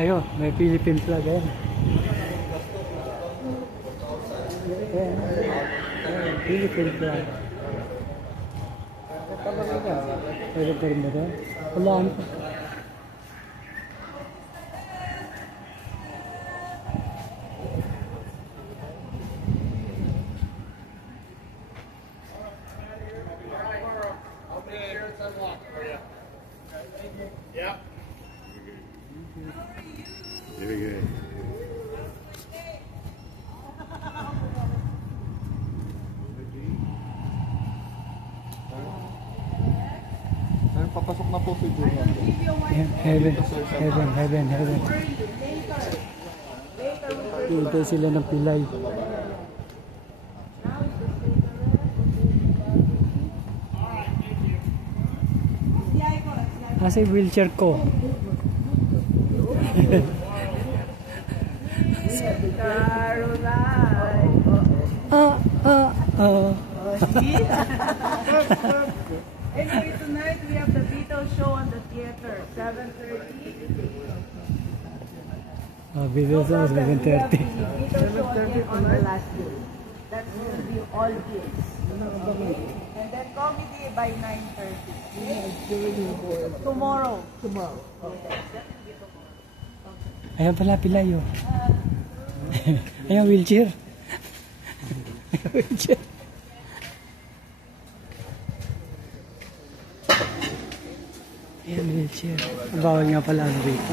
Ayun, may Philippine flag ayan. Ayan, ayan, Philippine flag. Pwede pa rin ba ito? Wala ano pa. Yep. Very good. Sir, papasok na po si Juno. Heaven. Hintay sila ng pilay. Asa yung wheelchair ko? Caroline. Anyway, tonight we have the Beatles show on the theater, 7:30. Video sa 7:30. Beatles show again on the last day. That will be all kids. And then comedy by 9:30. Tomorrow. Ayan pala, pilay oh. Ayan, wheelchair. Wheelchair. Ayan, wheelchair. Bawal nga pala ano dito.